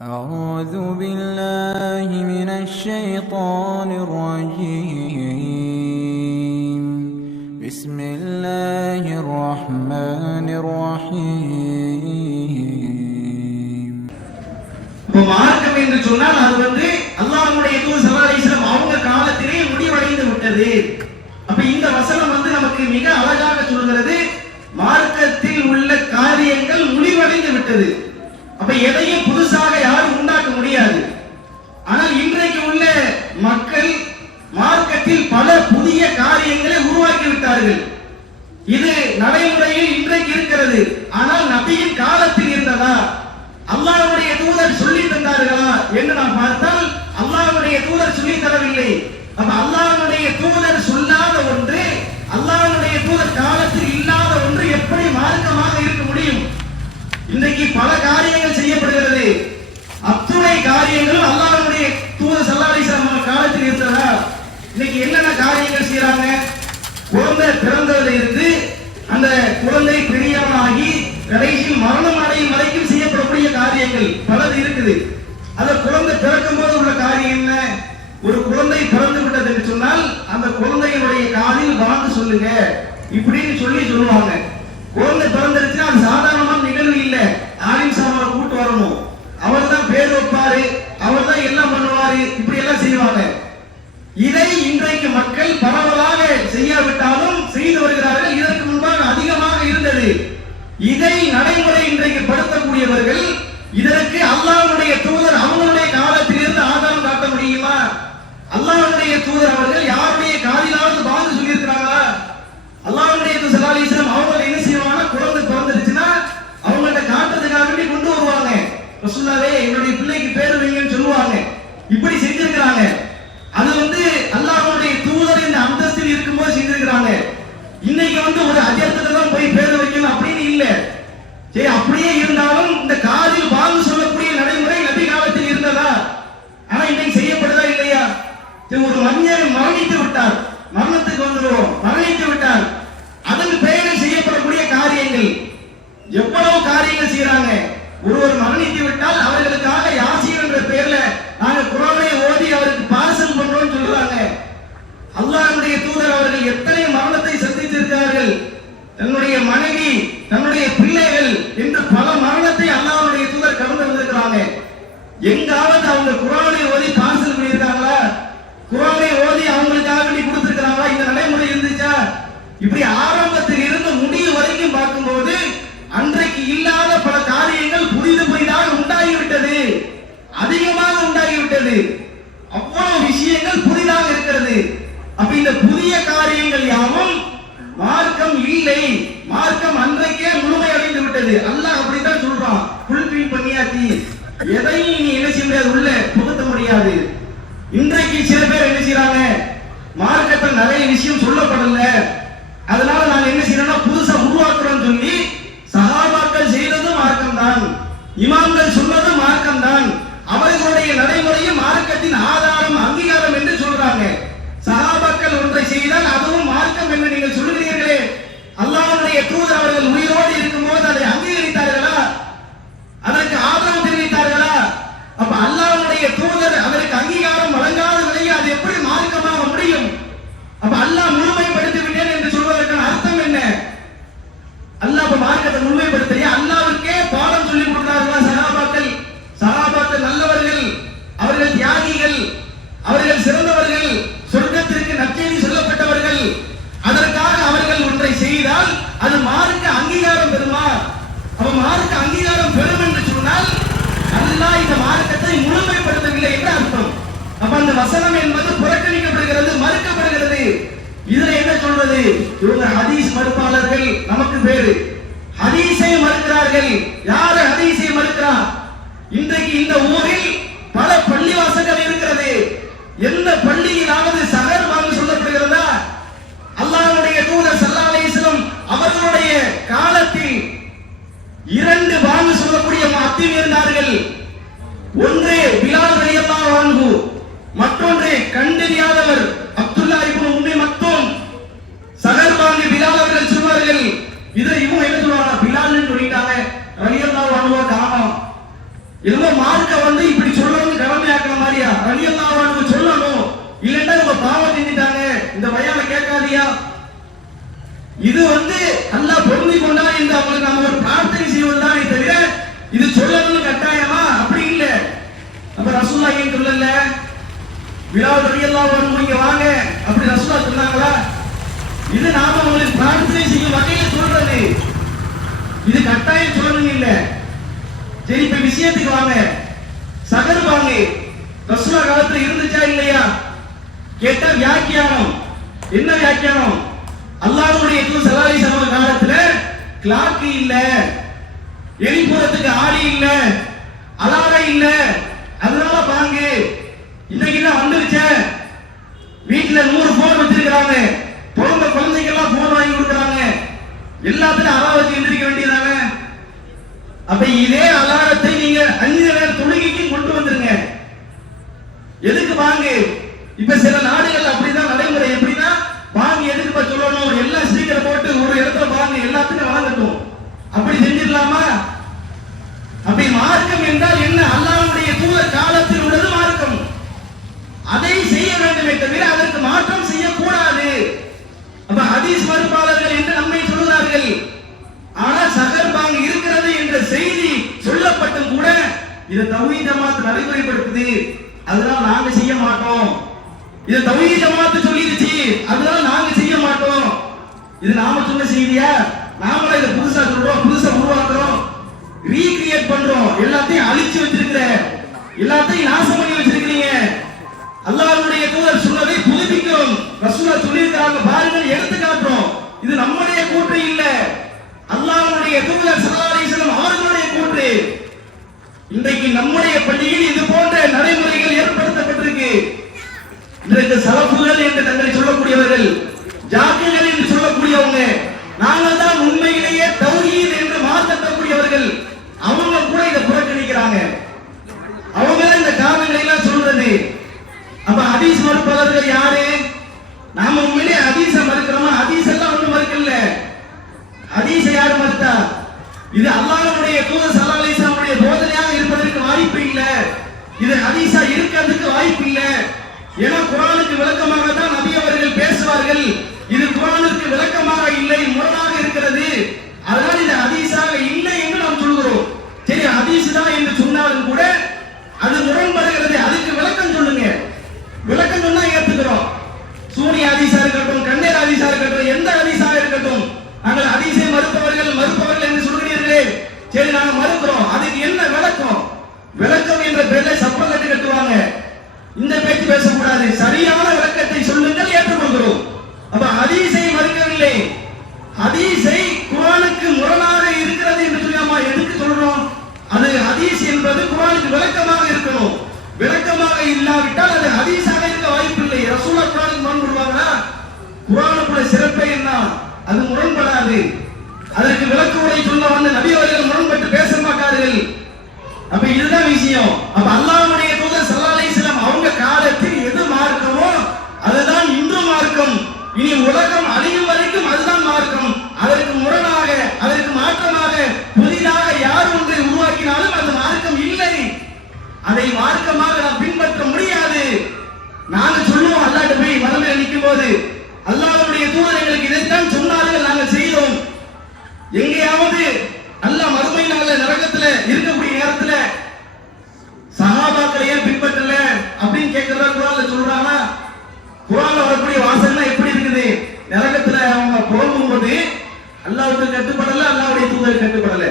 أعوذ بالله من الشيطان الرجيم بسم الله الرحمن الرحيم இப்போ மார்க்கம் என்று சொன்னால் அது வந்து அல்லாஹ்வுடைய தூதர் ஸல்லல்லாஹு அலைஹி வஸல்லம் அவங்க காலத்திலே முடிவடைந்து விட்டது அப்ப இந்த வசனம் வந்து நமக்கு மிக அழகாக சொல்கிறது மார்க்கத்தில் உள்ள காரியங்கள் முடிவடைந்து விட்டது அப்ப எதையும் உருவாக்கி இது நடைமுறையில் இன்றைக்கு இருக்கிறது. ஆனால் நபியின் காலத்தில் இருந்ததா? அல்லாஹ்வுடைய தூதர் சொல்லி தந்தார்களா என்று நாம் பார்த்தால் அல்லாஹ்வுடைய தூதர் சொல்லி தரவில்லை. அப்ப அல்லாஹ்வுடைய தூதர் சொல்லாத ஒன்று அல்லாஹ்வுடைய தூதர் காலத்தில் இல்லாத ஒன்று எப்படி மார்க்கமாக இருக்க முடியும்? இன்றைக்கு பல காரியங்கள் செய்யப்படுகிறது. அத்துணை காரியங்களும் அல்லாஹ்வுடைய தூதர் ஸல்லல்லாஹு காலத்தில் இருந்ததா? இன்னைக்கு என்னென்ன காரியங்கள் செய்யறாங்க குழந்தை பிறந்ததுல இருந்து அந்த குழந்தை பெரியவனாகி கடைசியில் மரணம் அடையும் வரைக்கும் செய்யப்படக்கூடிய காரியங்கள் பலது இருக்குது. அந்த குழந்தை பிறக்கும் போது உள்ள காரியம் என்ன? ஒரு குழந்தை பிறந்து விட்டது என்று சொன்னால் அந்த குழந்தையினுடைய காலில் வாழ்ந்து சொல்லுங்க. இப்படின்னு சொல்லி சொல்லுவாங்க. குழந்தை பிறந்துருச்சுன்னா அது சாதாரணமான நிகழ்வு இல்லை. ஆலிம் சாமாவை கூட்டு வரணும். அவர் தான் பேர் வைப்பாரு. அவர் தான் எல்லாம் பண்ணுவாரு. இப்படி எல்லாம் செய்வாங்க. இதை இன்றைக்கு மக்கள் பரவலாக செய்யாவிட்டாலும் செய்து வருகிறார்கள் இதற்கு முன்பாக அதிகமாக இருந்தது இதை நடைமுறை இன்றைக்கு படுத்தக்கூடியவர்கள் இதற்கு அல்லாஹ்வுடைய தூதர் அவங்களுடைய காலத்தில் இருந்து ஆதாரம் காட்ட முடியுமா அல்லாஹ்வுடைய தூதர் அவர்கள் யாருடைய காதிலாவது பாந்து சொல்லியிருக்கிறாங்களா அல்லாஹ்வுடைய தூதர் ஸல்லல்லாஹு அலைஹி வஸல்லம் அவங்க என்ன செய்வாங்கன்னா குழந்தை பிறந்துருச்சுன்னா அவங்கள்ட்ட காட்டுறதுக்காக வேண்டி கொண்டு வருவாங்க ரசூலுல்லாவே என்னுடைய பிள்ளைக்கு பேர் வைங்கன்னு சொல்லுவாங்க இப்படி செஞ்சிருக்கிறாங்க அது வந்து அல்லாஹ்வுடைய தூதர் இந்த அந்தஸ்தில் இருக்கும்போது செஞ்சிருக்கிறாங்க இன்னைக்கு வந்து ஒரு அஜர்த்தத்தை தான் போய் பேர வைக்கணும் அப்படின்னு இல்ல. சரி அப்படியே இருந்தாலும் இந்த காதில் வாங்க சொல்லக்கூடிய நடைமுறை நபி காலத்தில் இருந்ததா? ஆனா இன்னைக்கு செய்யப்படுதா இல்லையா? சரி, ஒரு மனிதர் மரணித்து விட்டார். மரணத்துக்கு வந்துடுவோம் மரணித்து விட்டார். அதன் பெயரில் செய்யப்படக்கூடிய காரியங்கள். எவ்வளவு காரியங்கள் செய்யறாங்க ஒருவர் மரணித்து விட்டால் அவர்களுக்காக யாசி என்ற பெயர்ல நாங்க குரானை ஓதி அவருக்கு பாசம் பண்றோம்னு சொல்றாங்க அல்லாஹ்வுடைய தூதர் அவர்கள் எத்தனை மரணத்தை சந்தித்திருக்கிறார்கள் தன்னுடைய மனைவி தன்னுடைய பிள்ளைகள் என்று பல மரணத்தை அல்லாஹ்வுடைய தூதர் கடந்து வந்திருக்கிறாங்க எங்காவது அவங்க குரானை ஓதி கான்சல் பண்ணியிருக்காங்களா? குரானை ஓதி அவங்களுக்காக வேண்டி கொடுத்திருக்கிறாங்களா? இந்த நடைமுறை இருந்துச்சா? இப்படி ஆரம்பத்தில் இருந்து முடிவு வரைக்கும் பார்க்கும்போது அன்றைக்கு இல்லாத பல காரியங்கள் புதிது புதிதாக உண்டாகிவிட்டது. அதிகமாக உண்டாகிவிட்டது. அவ்வளவு விஷயங்கள் புதிதாக இருக்கிறது. அப்ப இந்த புதிய காரியங்கள் யாவும் மார்க்கம் இல்லை. மார்க்கம் அன்றைக்கே முழுமை அடைந்து விட்டது. அல்லாஹ் அப்படித்தான் சொல்றான். ஃபுல்ஃபில் பண்ணியாச்சு. எதையும் நீ என்ன செய்ய முடியாது உள்ள புகுத்த முடியாது. இன்றைக்கு சில பேர் என்ன செய்யறாங்க மார்க்கத்தில் நிறைய விஷயம் சொல்லப்படல. அதனால நாங்க என்ன செய்யறோம்னா புதுசா உருவாக்குறோம்னு சொல்லி சகாபாக்கள் செய்ததும் மார்க்கம் தான் இமாம்கள் சொன்னதும் மார்க்கம் தான் அவர்களுடைய நடைமுறையும் மார்க்கத்தின் ஆதாரம் அங்கீகாரம் என்று சொல்றாங்க. சகாபாக்கள் ஒன்றை செய்தால் அதுவும் மார்க்கம் என்று நீங்கள் சொல்லுகிறீர்களே அல்லாஹ்வுடைய தூதர் அவர்கள் உயிரோடு இருக்கும்போது அதை அங்கீகரித்தார்களா அதற்கு ஆதரவு தெரிவித்தார்களா அப்ப அல்லாஹ்வுடைய தூதர் அதற்கு அங்கீகாரம் வழங்காத நிலையில் அது எப்படி மார்க்கமாக முடியும் அப்ப அல்லாஹ் முழுமைப்படுத்தி விட்டேன் என்று சொல்வதற்கான அர்த்தம் என்ன அல்லாஹ் அப்ப மார்க்கத்தை முழுமைப்படுத்தலையா அல்லாஹ்வுக்கே பாடம் சொல்லி கொடுத்தார்களா சகாபாக்கள் சகாபாக்கள் நல்லவர்கள் அவர்கள் தியாகிகள் அவர்கள் சிறந்தவர்கள் சொர்க்கத்திற்கு நற்செய்தி சொல்லப்பட்டவர்கள் அதற்காக அவர்கள் ஒன்றை செய்தால் அது மார்க்க அங்கீகாரம் பெறுமா அப்ப மார்க்க அங்கீகாரம் பெறும் என்று சொன்னால் அல்லாஹ் இந்த மார்க்கத்தை முழுமைப்படுத்தவில்லை என்று அர்த்தம் அப்ப அந்த வசனம் என்பது புறக்கணிக்கப்படுகிறது மறுக்கப்படுகிறது இதுல என்ன சொல்றது இவங்க ஹதீஸ் மறுப்பாளர்கள் நமக்கு பேரு ஹதீஸை மறுக்கிறார்கள் யாரு ஹதீஸை மறுக்கிறா இன்றைக்கு இந்த ஊரில் பல பள்ளிவாசல்கள் இருக்கிறது. எந்த பள்ளியிலாவது சகர் வாங்க சொல்லப்படுகிறதா? அல்லாஹ்வுடைய தூதர் ஸல்லல்லாஹு அலைஹி அவர்களுடைய காலத்தில் இரண்டு வாங்க சொல்லக்கூடிய அத்தியம் இருந்தார்கள். ஒன்று பிலால் ரலியல்லாஹு அன்ஹு மற்றொன்று கண்டறியாதவர் அப்துல்லா இப்னு உம்மி மக்தூம் சகர் வாங்கி பிலால் அவர்கள் சொல்வார்கள் இதை இவங்க என்ன சொல்றாங்க பிலால்னு சொல்லிட்டாங்க ரலியல்லாஹு அன்ஹு காணோம் என்னமோ மார்க்க வந்து இப்படி சொல்லணும்னு கடமையாக்குற மாதிரியா? ரலியல்லாஹு அன்ஹு சொல்லணும். இல்லைன்னா இவங்க பாவம் செஞ்சுட்டாங்க. இந்த பையனை கேட்காதியா? இது வந்து நல்லா பொருந்தி கொண்டா என்று அவங்களுக்கு நம்ம ஒரு பிரார்த்தனை செய்வதுதானே தவிர இது சொல்லணும்னு கட்டாயமா? அப்படி இல்லை. நம்ம ரசூலா ஏன் சொல்லல? விழாவில் ரலியல்லாஹு அன்ஹு இங்க வாங்க. அப்படி ரசூலா சொன்னாங்களா? இது நாம உங்களுக்கு பிரார்த்தனை செய்யும் வகையில் சொல்றது. இது கட்டாயம் சொல்லணும் இல்லை. சரி இப்ப விஷயத்துக்கு வாங்க. சகர் வாங்க ரசுலா காலத்துல இருந்துச்சா இல்லையா? கேட்டா வியாக்கியானம். என்ன வியாக்கியானம்? அல்லாஹ்வுடைய தூதர் ஸல்லல்லாஹு அலைஹி வஸல்லம் காலத்துல கிளாக் இல்ல. எரிபுறத்துக்கு ஆடி இல்ல. அலாரம் இல்ல. அதனால பாங்க இன்னைக்கு என்ன வந்துருச்சே? வீட்டுல நூறு போன் வச்சிருக்கிறாங்க. பிறந்த குழந்தைக்கெல்லாம் போன் வாங்கி கொடுக்குறாங்க. எல்லாத்துலயும் அலா வச்சு எந்திரிக்க வேண்டியதாங்க அப்ப இதே அலாரத்தை நீங்க அஞ்சு நேர தொழுகைக்கு கொண்டு வந்துருங்க. எதுக்கு வாங்க இப்ப சில நாடுகள் அப்படிதான் நடைமுறை. எப்படின்னா வாங்கி எதுக்கு சொல்லணும்? எல்லாம் சீக்கிரம் போட்டு ஒரு இடத்துல வாங்க எல்லாத்துக்கும் வழங்கட்டும். அப்படி செஞ்சிடலாமா? அப்படி மார்க்கம் என்றால் என்ன? அல்லாவுடைய தூர காலத்தில் உள்ளது மார்க்கம். அதை செய்ய வேண்டுமே தவிர அதற்கு மாற்றம் செய்யக்கூடாது அப்ப ஹதீஸ் மறுப்பாளர்கள் என்று நம்மை சொல்கிறார்கள் ஆனா சகர் பாங்கு இருக்கிறது என்ற செய்தி சொல்லப்பட்டும் கூட இதை தௌஹீத் ஜமாத் நடைமுறைப்படுத்துது. அதெல்லாம் நாங்க செய்ய மாட்டோம். இதை தௌஹீத் ஜமாத் சொல்லிருச்சு. அதெல்லாம் நாங்க செய்ய மாட்டோம். இது நாம சொன்ன செய்தியா? நாமளா இதை புதுசா சொல்றோம் புதுசா உருவாக்குறோம். ரீக்ரியேட் பண்றோம். எல்லாத்தையும் அழிச்சு வச்சிருக்கிற எல்லாத்தையும் நாசம் பண்ணி வச்சிருக்கிறீங்க. அல்லாஹ்வுடைய தூதர் சொன்னதை புதுப்பிக்கிறோம் ரசூலா சொல்லியிருக்காங்க பாருங்கள் எடுத்து காட்டுறோம். இது நம்முடைய கூற்று இல்ல. அல்லாஹ்வுடைய தூதர் ஸல்லல்லாஹு அலைஹி வஸல்லம் அவர்களுடைய கூற்று. இன்றைக்கு நம்முடைய பள்ளியில் இது போன்ற நடைமுறைகள் ஏற்படுத்தப்பட்டிருக்கு. இன்றைக்கு சலப்புகள் என்று தங்களை சொல்லக்கூடியவர்கள் ஜாக்கிகள் என்று சொல்லக்கூடியவங்க நாங்கள் தான் உண்மையிலேயே தௌஹீத் என்று மாற்றக்கூடியவர்கள் அவங்க கூட இதை புறக்கணிக்கிறாங்க அவங்க தான் இந்த காரணங்களை எல்லாம் சொல்றது அப்ப ஹதீஸ் மறுப்பாளர்கள் யாரு நாம உண்மையிலே ஹதீஸ மறுக்கிறோமா ஹதீஸ் எல்லாம் ஒண்ணு மறுக்கல ஹதீஸ யார் மறுத்தா இது அல்லாஹ்வுடைய தூதர் ஸல்லல்லாஹு அலைஹி வஸல்லம் போதனையாக இருப்பதற்கு வாய்ப்பு இல்ல இது ஹதீஸா இருக்கிறதுக்கு வாய்ப்பு இல்ல ஏன்னா குர்ஆனுக்கு விளக்கமாக தான் நபி அவர்கள் பேசுவார்கள் இது குர்ஆனுக்கு விளக்கமாக இல்லை முரணாக இருக்கிறது அதனால் இது ஹதீஸாக இல்லை என்று நாம் சொல்கிறோம் சரி ஹதீஸ் தான் என்று சொன்னாலும் கூட அது முரண்படுகிறது அதுக்கு விளக்கம் சொல்லுங்க விளக்கம் சொன்னா ஏத்துக்கிறோம் சூனிய ஹதீஸா இருக்கட்டும் கண்ணீர் ஹதீஸா இருக்கட்டும் எந்த ஹதீஸா இருக்கட்டும் நாங்கள் ஹதீஸை மறுப்பவர்கள் மறுப்பவர்கள் என்று சொல்கிறீர்களே சரி நாங்க மறுக்கிறோம் அதுக்கு என்ன விளக்கம் விளக்கம் என்ற பேர்ல சப்பல் கட்டு கட்டுவாங்க இந்த பேச்சு பேசக்கூடாது சரியான விளக்கத்தை சொல்லுங்கள் ஏற்றுக்கொள்கிறோம் அப்ப ஹதீஸை மறுக்கவில்லை ஹதீஸை குர்ஆனுக்கு முரணாக இருக்கிறது என்று சொல்லாமா எதுக்கு சொல்றோம் அது ஹதீஸ் என்பது குர்ஆனுக்கு விளக்கமாக இருக்கணும் விளக்கமாக இல்லாவிட்டால் அது ஹதீஸாக இருக்க வாய்ப்பில்லை ரசூலா குர்ஆனுக்கு முரண் வருவாங்களா குர்ஆனுக்குள்ள சிறப்பே என்ன அது முரண்படாது அதற்கு விளக்க உரை சொல்ல வந்த நபி அவர்கள் முரண்பட்டு பேச மாட்டார்கள் அப்ப இதுதான் விஷயம் அப்ப அல்லாஹ்வுடைய தூதர் ஸல்லல்லாஹு அலைஹி வஸல்லம் அவங்க காலத்தில் எது மார்க்கமோ அதுதான் இன்று மார்க்கம் இனி உலகம் அழியும் வரைக்கும் அதுதான் மார்க்கம் அதற்கு முரணாக அதற்கு மாற்றமாக புதிதாக யார் ஒன்றை உருவாக்கினாலும் அது மார்க்கம் இல்லை அதை மார்க்கமாக நாம் பின்பற்ற முடியாது நாங்க சொல்லுவோம் அல்லாஹ்ட்ட போய் மரபில் நிற்கும் போது அல்லாஹ்வுடைய தூதர் எங்களுக்கு சொன்னார்கள் நாங்கள் செய்தோம். எங்கேயாவது நல்ல மறுமை நாள்ல நரகத்துல இருக்கக்கூடிய நேரத்துல சகாபாக்களை ஏன் பின்பற்றல அப்படின்னு கேட்கறதா குரான்ல சொல்றாங்க குரான்ல வரக்கூடிய வாசகம் எப்படி இருக்குது? நரகத்துல அவங்க போகும்போது அல்லாவுக்கு கட்டுப்படல அல்லாவுடைய தூதர் கட்டுப்படல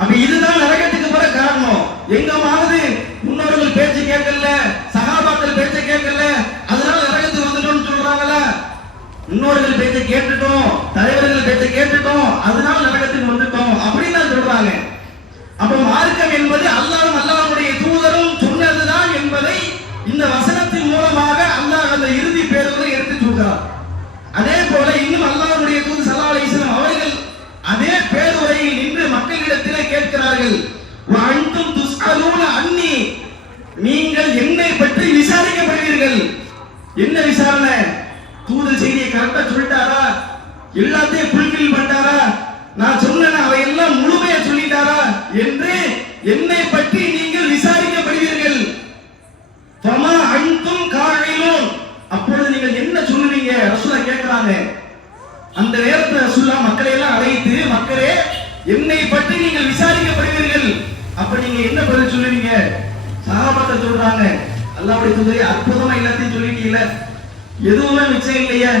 அப்ப இதுதான் நரகத்துக்கு போற காரணம் எங்கமாவது முன்னோர்கள் பேச்சு கேட்கல சகாபாக்கள் பேச்சை கேட்கல அதனால நரகத்துக்கு வந்துட்டோம்னு சொல்றாங்களா முன்னோர்கள் பேச்சை கேட்டுட்டோம் தலைவர்கள் பேச்சை கேட்டுட்டோம் அதனால நரகத்துக்கு வந்துட்டோம் அப்படின்னு தான் சொல்றாங்க அப்ப மார்க்கம் என்பது அல்லாஹ்வும் அல்லாஹ்வுடைய தூதரும் சொன்னதுதான் என்பதை இந்த வசனத்தின் மூலமாக அல்லாஹ் அந்த இறுதி பேருரை எடுத்து சொல்கிறார் அதே போல இன்னும் அல்லாஹ்வுடைய தூதர் ஸல்லல்லாஹு அலைஹி வஸல்லம் அவர்கள் அதே பேருரையில் நின்று மக்களிடத்திலே கேட்கிறார்கள் அன்தும் துஸ்அலூன அன்னி நீங்கள் என்னை பற்றி விசாரிக்கப்படுவீர்கள் என்ன விசாரணை தூதர் செய்தியை கரெக்டா சொல்லிட்டாரா எல்லாத்தையும் ஃபுல்ஃபில் பண்ணிட்டாரா நான் சொன்ன அவையெல்லாம் முழுமையா சொல்லிட்டாரா என்று என்னை பற்றி நீங்கள் விசாரிக்கப்படுவீர்கள் அப்பொழுது நீங்கள் என்ன சொல்லுவீங்க? ரசூலை கேட்கிறாங்க. அந்த நேரத்தை ரசூல்லா மக்களை எல்லாம் அழைத்து மக்களே என்னை பற்றி நீங்கள் விசாரிக்கப்படுவீர்கள். அப்ப நீங்க என்ன பதில் சொல்லுவீங்க? சகாபத்தை சொல்றாங்க அல்லாவுடைய தூதரே அற்புதமா எல்லாத்தையும் சொல்லிட்டீங்கல்ல. எதுவுமே மிச்சம் இல்லையா.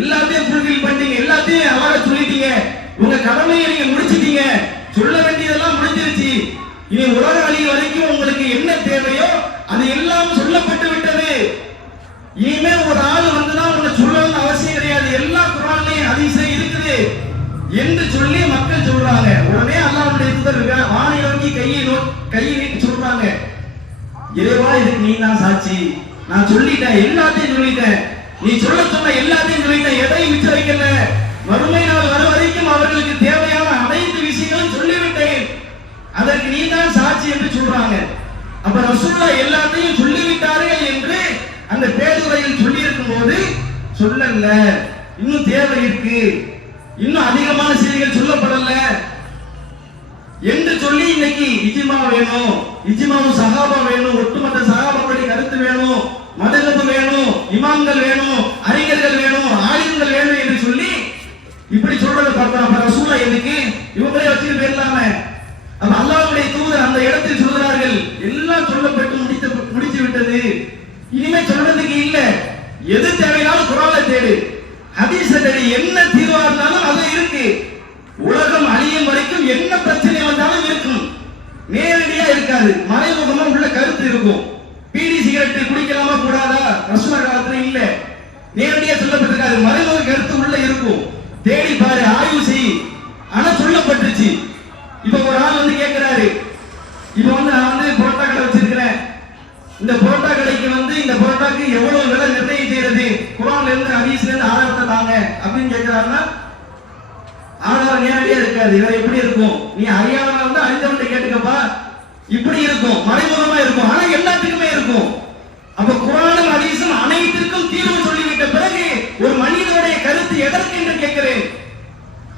எல்லாத்தையும் ஃபுல்ஃபில் பண்ணீங்க எல்லாத்தையும் அழகா சொல்லிட்டீங்க. உங்க கடமையை நீங்க முடிச்சிட்டீங்க. சொல்ல வேண்டியதெல்லாம் முடிஞ்சிருச்சு. இனி உலக அழி வரைக்கும் உங்களுக்கு என்ன தேவையோ அது எல்லாம் சொல்லப்பட்டு விட்டது. இனிமே ஒரு ஆள் வந்துதான் உன்னை சொல்லணும்னு அவசியம் கிடையாது. எல்லா குரான்லயும் அதிசயம் இருக்குது. என்று சொல்லி மக்கள் சொல்றாங்க. உடனே அல்லாவுடைய தூதர் வானை நோக்கி கையை நோ கையை நீட்டி சொல்றாங்க. இறைவா இதுக்கு நீ தான் சாட்சி. நான் சொல்லிட்டேன் எல்லாத்தையும் சொல்லிட்டேன். நீ சொல்ல சொன்ன எல்லாத்தையும் சொல்லிட்டேன். எதையும் மிச்சம் வைக்கல. வறுமை நாள் வர வரைக்கும் அவர்களுக்கு தேவையான அனைத்து விஷயங்களும் சொல்லிவிட்டேன். அதற்கு நீ தான் சாட்சி என்று சொல்றாங்க. அப்ப ரசூல்லா எல்லாத்தையும் சொல்லிவிட்டார்கள் என்று அந்த பேருரையில் சொல்லி இருக்கும் போது சொல்லல. இன்னும் தேவை இருக்கு. இன்னும் அதிகமான செய்திகள் சொல்லப்படல. என்று சொல்லி இன்னைக்கு இஜிமா வேணும். இஜிமாவும் சகாபா வேணும். ஒட்டுமொத்த சகாபாவுடைய கருத்து வேணும். மதகப்பு வேணும். இமாம்கள் வேணும். அறிஞர்கள் வேணும். ஆயுதங்கள் வேணும் என்று சொல்லி இப்படி சொல்றத பார்த்தா அப்ப ரசூலா எதுக்கு? இவங்களே வச்சுட்டு போயிடலாமே அப்ப அல்லாவுடைய தூதர் அந்த இடத்தில் சொல்கிறார்கள். எல்லாம் சொல்ல முடித்து முடித்து விட்டது இனிமே சொல்றதுக்கு இல்ல எது தேவைனாலும் குரானை தேடு. ஹதீஸை தேடு. என்ன தீர்வா இருந்தாலும் அது இருக்கு. உலகம் அழியும் வரைக்கும் என்ன பிரச்சனை வந்தாலும் இருக்கும். நேரடியா இருக்காது. மறைமுகமா உள்ள கருத்து இருக்கும். குரான்ல இருந்து ஹதீஸ்ல இருந்து ஆதாரத்தை தாங்க. அப்படின்னு கேட்கிறாருன்னா ஆதாரம் நேரடியா இருக்காது. இவர் எப்படி இருக்கும். நீ அறியாதவன் வந்து அறிந்தவன்ட்ட கேட்டுக்கப்பா. இப்படி இருக்கும். மறைமுகமா இருக்கும். ஆனா எல்லாத்துக்குமே இருக்கும். அப்ப குரானும் ஹதீஸும் அனைத்திற்கும் தீர்வு சொல்லிவிட்ட பிறகு ஒரு மனிதனுடைய கருத்து எதற்கு என்று கேட்கிறேன்.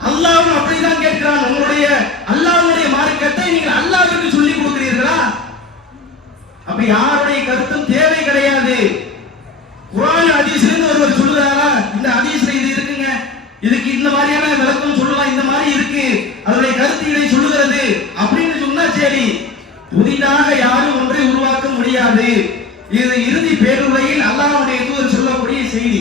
அல்லாவும் அப்படிதான் கேட்கிறான். உங்களுடைய அல்லாவுடைய மார்க்கத்தை நீங்கள் அல்லாவிற்கு சொல்லி கொடுக்கிறீர்களா? அப்ப யாருடைய கருத்தும் தேவை கிடையாது குரான் ஹதீஸ்ல ஒருவர் சொல்லுறாரா இந்த ஹதீஸ்ல இது இருக்குங்க இதுக்கு இந்த மாதிரியான விளக்கம் சொல்லலாம் இந்த மாதிரி இருக்கு அதனுடைய கருத்து இதை சொல்லுகிறது அப்படின்னு சொன்னா சரி புதிதாக யாரும் ஒன்றை உருவாக்க முடியாது. இது இறுதி பேருரையில் அல்லாஹுடைய தூதர் சொல்லக்கூடிய செய்தி.